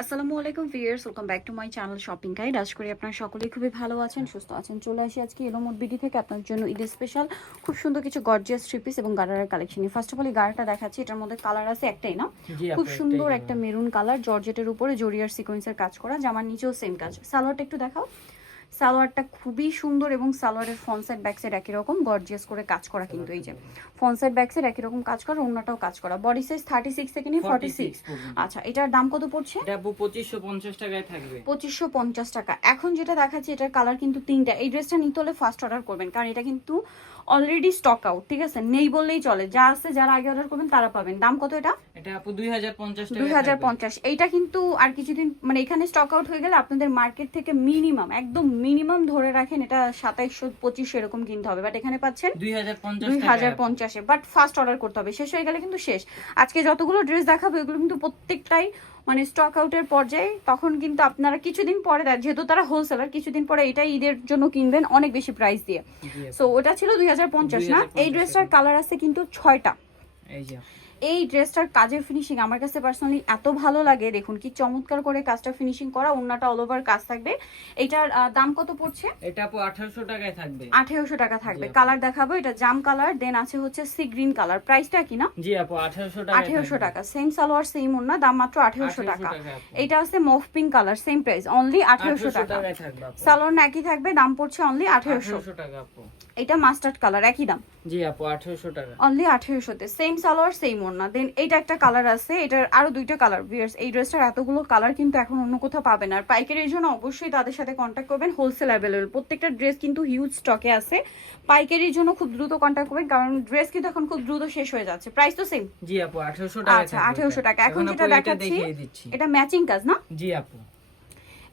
আসসালামু আলাইকুম viewers welcome back to my channel shopping guide আশা করি আপনারা সকলেই খুবই ভালো আছেন সুস্থ আছেন। চলে আসি আজকে এলোমোট বিডি থেকে আপনার জন্য ঈদের স্পেশাল খুব সুন্দর কিছু গর্জিয়াস থ্রি পিস এবং গারার কালেকশন ফার্স্ট অফ অল এই গারাটা দেখাচ্ছি এটার মধ্যে কালার আছে একটাই না? খুব সুন্দর একটা মেরুন কালার জর্জেটের উপরে জরিয়ার সিকোয়েন্সের কাজ করা জামার নিচেও সেম কাজ। সালোয়ারটা একটু দেখাও। সালোয়ারটা খুবই সুন্দর এবং সালোয়ারের ফ্রন্ট সাইড ব্যাক সাইড একই রকম গর্জিয়াস করে কাজ করা কিন্তু এই যে ফ্রন্ট সাইড ব্যাক সাইড একই রকম কাজ করা অন্যটাও কাজ করা। বডি সাইজ থার্টি সিক্স থেকে নিয়ে ফর্টি 46 সিক্স আচ্ছা এটার দাম কত পড়ছে? পঁচিশশো পঞ্চাশ টাকায় থাকবে। পঁচিশশো পঞ্চাশ টাকা। এখন যেটা দেখাচ্ছে এটার কালার কিন্তু তিনটা। এই ড্রেসটা নিতে হলে ফার্স্ট অর্ডার করবেন কারণ এটা কিন্তু অলরেডি স্টক আউট ঠিক আছে? নেই বললেই চলে। যা আছে যারা আগে অর্ডার করবেন তারা পাবেন। দাম কত এটা? এটা আপু দুই হাজার পঞ্চাশ দুই হাজার পঞ্চাশ। এইটা কিন্তু আর কিছুদিন মানে এখানে স্টক আউট হয়ে গেলে আপনাদের মার্কেট থেকে মিনিমাম একদম মিনিমাম ধরে রাখেন এটা সাতাইশশো পঁচিশশো এরকম কিনতে হবে। বাট এখানে পাচ্ছেন দুই হাজার পঞ্চাশ বাট ফার্স্ট অর্ডার করতে হবে। শেষ হয়ে গেলে কিন্তু শেষ। আজকে যতগুলো ড্রেস দেখাবো এগুলো কিন্তু প্রত্যেকটাই মানে স্টক আউটের পর্যায়ে। তখন কিন্তু আপনারা কিছুদিন পরে যেহেতু তারা হোলসেলার কিছুদিন পরে এটা ঈদের জন্য কিনবেন অনেক বেশি প্রাইস দিয়ে। সো ওটা ছিল দুই হাজার পঞ্চাশ না? এই ড্রেসটার কালার আছে কিন্তু ছয়টা। এই যে। এই ড্রেসটার কাজের ফিনিশিং আমার কাছে পার্সোনালি এত ভালো লাগে। দেখুন কি চমৎকার করে কাজটা ফিনিশিং করা অন্যটা অল ওভার কাজ থাকবে। এটার দাম কত পড়ছে? এটা আপু আঠারোশো টাকায় থাকবে। আঠেরোশো টাকা থাকবে। কালার দেখাবো এটা জাম কালার দেন আছে হচ্ছে সি গ্রিন কালার প্রাইসটা কি না? জি আপু আঠারোশো টাকা আঠেরোশো টাকা। সেম সালোয়ার সেম ওন্না দাম মাত্র আঠেরোশো টাকা। এটা আছে mauve pink colour same price only আঠেরোশো 1800 টাকা। সালোয়ার একই থাকবে দাম পড়ছে অনলি আঠেরোশো। 1800 টাকা আপু। এটা মাস্টার্ড কালার একই দাম। জি আপু আঠারোশো টাকা। অনলি আঠেরোশোতে সেম সালোয়ার সেম ওড়না। দেন এটা একটা কালার আছে এটার আরও দুইটা কালার ভিয়ার্স এই ড্রেসটার এতগুলো কালার কিন্তু এখন অন্য কোথাও পাবেন আর পাইকারির জন্য অবশ্যই তাদের সাথে কন্ট্যাক্ট করবেন হোলসেল অ্যাভেলেবল প্রত্যেকটা ড্রেস কিন্তু হিউজ স্টকে আছে। পাইকারির জন্য খুব দ্রুত কন্ট্যাক্ট করবেন কারণ ড্রেস কিন্তু এখন খুব দ্রুত শেষ হয়ে যাচ্ছে। প্রাইস তো সেম জি আপু আঠারোশো টাকা আচ্ছা আঠেরোশো টাকা। এখন যেটা দেখাচ্ছি এটা ম্যাচিং কাজ না? জি আপু।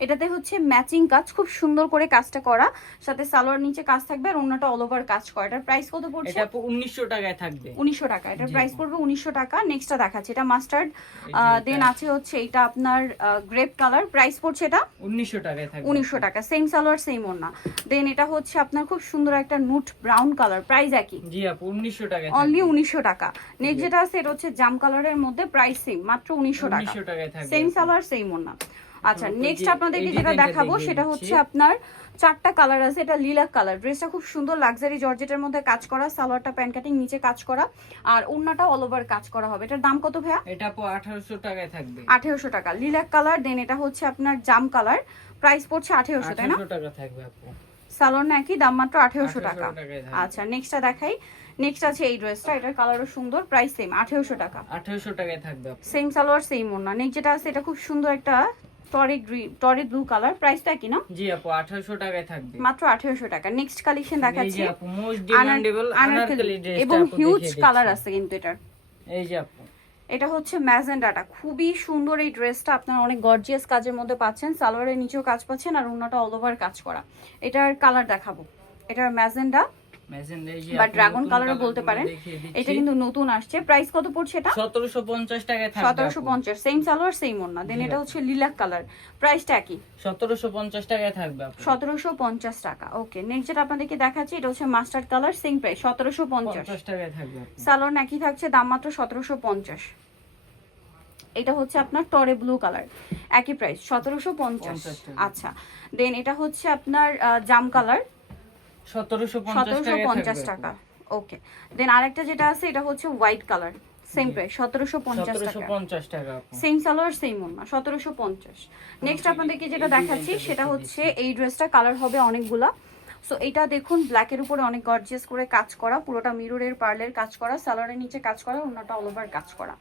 এটাতে হচ্ছে ম্যাচিং কাজ খুব সুন্দর করে কাজটা করা। সাথে সালোয়ার নিচে কাজ থাকবে আর অন্যটা অল ওভার কাজ করা। এটার প্রাইস কত পড়ছে? এটা আপু উনিশশো টাকায় থাকবে। উনিশশো টাকা। এটার প্রাইস পড়বে উনিশশো টাকা। নেক্সটটা দেখাচ্ছে। এটা মাস্টার্ড দেন আছে হচ্ছে এটা আপনার গ্রেপ কালার প্রাইস পড়ছে এটা? উনিশশো টাকায় থাকবে। উনিশশো টাকা। সেম সালোয়ার সেম ওড়না দেন এটা হচ্ছে আপনার খুব সুন্দর একটা নুট ব্রাউন কালার প্রাইস একই। জি আপু উনিশশো টাকায় অনলি থাকবে উনিশশো টাকা। নেক্সট যেটা আছে এটা হচ্ছে জাম কালারের মধ্যে প্রাইস সেম মাত্র উনিশশো টাকা। উনিশশো টাকায় থাকবে সেম সালোয়ার সেম ওড়না আচ্ছা নেক্সট আপনাদেরকে যেটা দেখাবো সেটা হচ্ছে আপনার চারটা কালার আছে এটা লিলাক কালার ড্রেসটা খুব সুন্দর লাক্সারি জর্জেটের মধ্যে কাজ করা সালোয়ারটা প্যান্ট কাটিং নিচে কাজ করা আর ওড়নাটা অল ওভার কাজ করা হবে। এটার দাম কত ভাইয়া? এটা আপু আঠারোশো টাকায় থাকবে। আঠেরোশো টাকা। লিলাক কালার দেন এটা হচ্ছে আপনার জাম কালার প্রাইস পড়ছে আঠেরোশো তাই না? আঠারোশো টাকা থাকবে আপু। সালোয়ার নাকি দাম মাত্র 1800 টাকা। আচ্ছা নেক্সটটা দেখাই। নেক্সট আছে এই ড্রেসটা এটার কালারও সুন্দর প্রাইস সেম আঠেরোশো টাকা। আঠারোশো টাকায় থাকবে আপু। সেম সালোয়ার সেম ওড়না। নেক্সট যেটা আছে এটা খুব সুন্দর একটা টরে টরে ব্লু কালার প্রাইসটা কি না? জি আপু আঠারোশো টাকায় থাকবে। মাত্র আঠেরোশো টাকা। নেক্সট কালেকশন দেখাচ্ছি যে আপু মোস্ট ডিমান্ডেবল আনারকলি ড্রেস এবং হিউজ কালার আছে কিন্তু এটার। এই যে আপু। এটা হচ্ছে ম্যাজেন্ডাটা খুবই সুন্দর এই ড্রেসটা আপনারা অনেক গর্জিয়াস কাজের মধ্যে পাচ্ছেন। সালোয়ারের নিচেও কাজ পাচ্ছেন আর অন্যটা অল ওভার কাজ করা। এটার কালার দেখাবো। এটার ম্যাজেন্ডা বা ড্রাগন কালারও বলতে পারেন। এটা কিন্তু নতুন আসছে। প্রাইস কত পড়ছে এটা? 1750 থাকবে সেম সালোয়ার সেম দেন এটা হচ্ছে লিলাক কালার প্রাইসটা 1750 থাকবে পঞ্চাশ টাকা। ওকে নেক্সট যেটা আপনাদেরকে দেখাচ্ছি এটা হচ্ছে মাস্টার্ড কালার সেম প্রাইস সতেরোশো পঞ্চাশ। 50 টাকায় থাকবে সালোয়ার থাকছে দাম মাত্র সতেরোশো পঞ্চাশ। এটা হচ্ছে আপনার টরে ব্লু কালার একই প্রাইস সতেরোশো পঞ্চাশ। আচ্ছা। দেন এটা হচ্ছে আপনার জাম কালার 1750 সতেরোশো পঞ্চাশ টাকা। ওকে দেন আরেকটা যেটা আছে এটা হচ্ছে হোয়াইট কালার সেম প্রাইস সতেরোশো পঞ্চাশ টাকা। 1750 টাকা সেম সালোয়ার সেম ওড়না সতেরোশো পঞ্চাশ। নেক্সট আপনাদেরকে যেটা দেখাচ্ছি সেটা হচ্ছে এই ড্রেসটা কালার হবে অনেকগুলা। সো এটা দেখুন ব্ল্যাকের উপরে অনেক গর্জিয়াস করে কাজ করা পুরোটা মিররের পার্লের কাজ করা সালোয়ারের নিচে কাজ করা অন্যটা অল ওভার কাজ করা।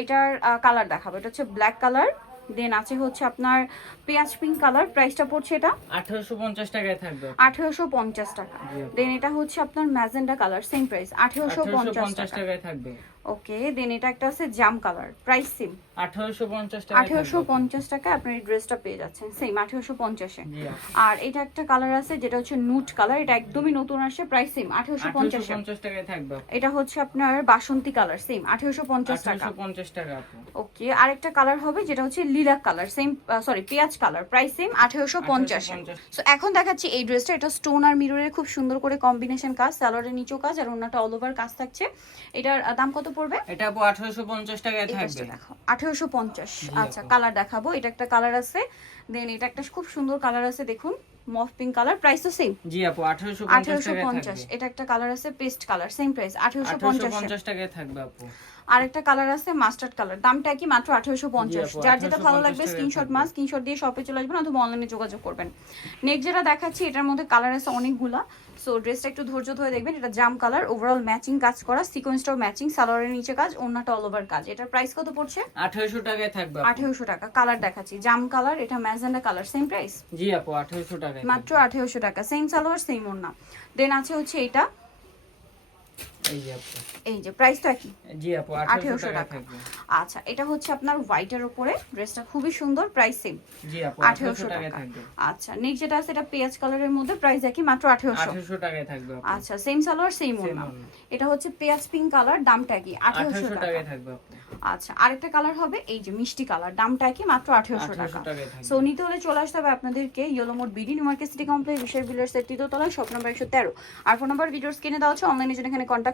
এটার কালার দেখাবো। এটা হচ্ছে ব্ল্যাক কালার দেন আছে হচ্ছে আপনার পেঁয়াজ পিঙ্ক কালার প্রাইসটা পড়ছে এটা? 1850 টাকায় থাকবে। আঠারোশো আঠেরোশো পঞ্চাশ টাকা। দেন এটা হচ্ছে আপনার ম্যাজেন্ডা কালার সেম প্রাইস আঠারোশো পঞ্চাশ 1850 টাকা। টাকায় থাকবে। ওকে দেন এটা একটা আছে জাম কালার প্রাইস সেম 1850 টাকায় আঠেরোশো থাকবে পঞ্চাশ টাকায় আপনার এই ড্রেসটা পেয়ে যাচ্ছেন সেম আঠেরোশো পঞ্চাশে। জি আপু। আর এটা একটা কালার আছে যেটা হচ্ছে নুট কালার এটা একদমই নতুন আসছে প্রাইস সেম আঠেরোশো পঞ্চাশে। 1850 টাকায় থাকবে। এটা হচ্ছে আপনার বাসন্তী কালার সেম আঠেরোশো পঞ্চাশ টাকা। 1850 টাকা ওকে আরেকটা কালার হবে যেটা হচ্ছে লিলাক কালার সেম সরি পেঁয়াজ কালার প্রাইস সেম আঠেরোশো পঞ্চাশে। 1850 সো এখন দেখাচ্ছি এই ড্রেসটা এটা স্টোন আর মিররের খুব সুন্দর করে কম্বিনেশন কাজ সালোয়ারের নিচেও কাজ আর অন্যটা অল ওভার কাজ থাকছে। এটার দাম কত পড়বে? এটা আপু 1850 টাকায় থাকবে। দেখো আঠেরোশো পঞ্চাশ। জি আচ্ছা কালার দেখাবো। এটা একটা কালার আছে। দেন এটা একটা খুব সুন্দর কালার আছে দেখুন। মফ পিঙ্ক কালার প্রাইস তো সেম জি আপু 1850 টাকায় থাকবে। এটা একটা কালার আছে পেস্ট কালার সেম প্রাইস আঠেরোশো পঞ্চাশ 1850 টাকায় থাকবে আপু। আর একটা কালার আছে মাস্টার্ড কালার দামটা কি মাত্র আঠেরোশো পঞ্চাশ। যার যেটা ভালো লাগবে স্ক্রিনশট মাস স্ক্রিনশট দিয়ে শপে চলে আসবেন অথবা অনলাইনে যোগাযোগ করবেন। নেক্সট যেটা দেখাচ্ছি এটার মধ্যে কালার আছে অনেকগুলা। সো ড্রেসটা একটু ধৈর্য ধরে দেখবেন এটা জাম কালার ওভারঅল ম্যাচিং কাজ করা সিকোয়েন্সটাও ম্যাচিং সালোয়ারের নিচে কাজ ওন্নাটা অল ওভার কাজ। এটার প্রাইস কত পড়ছে? 1800 টাকায় থাকবে আপু। আঠেরোশো টাকা কালার দেখাচ্ছি জাম কালার এটা ম্যাজেন্ডা কালার সেম প্রাইস জি আপু 1800 টাকায় মাত্র আঠেরোশো টাকা সেম সালোয়ার সেম ওন্না দেন আছে হচ্ছে এটা। এই যে আপু। এই যে প্রাইস তো একই জি আপু 1800 1800 টাকা। আচ্ছা এটা হচ্ছে আপনার হোয়াইটের উপরে। ড্রেসটা খুবই সুন্দর প্রাইস সেম জি আপু 1800 1800 টাকা। থাকবে। আচ্ছা নেক্সট যেটা আছে এটা পেঁয়াজ কালারের মধ্যে প্রাইস একই মাত্র আঠেরোশো। 1800 টাকায় থাকবে আপু। আচ্ছা সেম সালোয়ার সেম ওড়না। এটা হচ্ছে পেঁয়াজ পিঙ্ক কালার দামটা কি? আঠেরোশো 1800 টাকা। টাকায় থাকবে আপু। আচ্ছা আরেকটা কালার হবে এই যে মিষ্টি কালার দামটা কি মাত্র আঠেরোশো 1800 টাকা সো নিতে হলে চলে আসতে হবে আপনাদেরকে yellow mode BD new market city complex বিশেষ বিলের সেট তলায় শপ নাম্বার একশো তেরো। আর ফোন নাম্বার ভিডিওস কিনে দেওয়া হচ্ছে অনলাইনে জন্য এখানে কন্ট্যাক্ট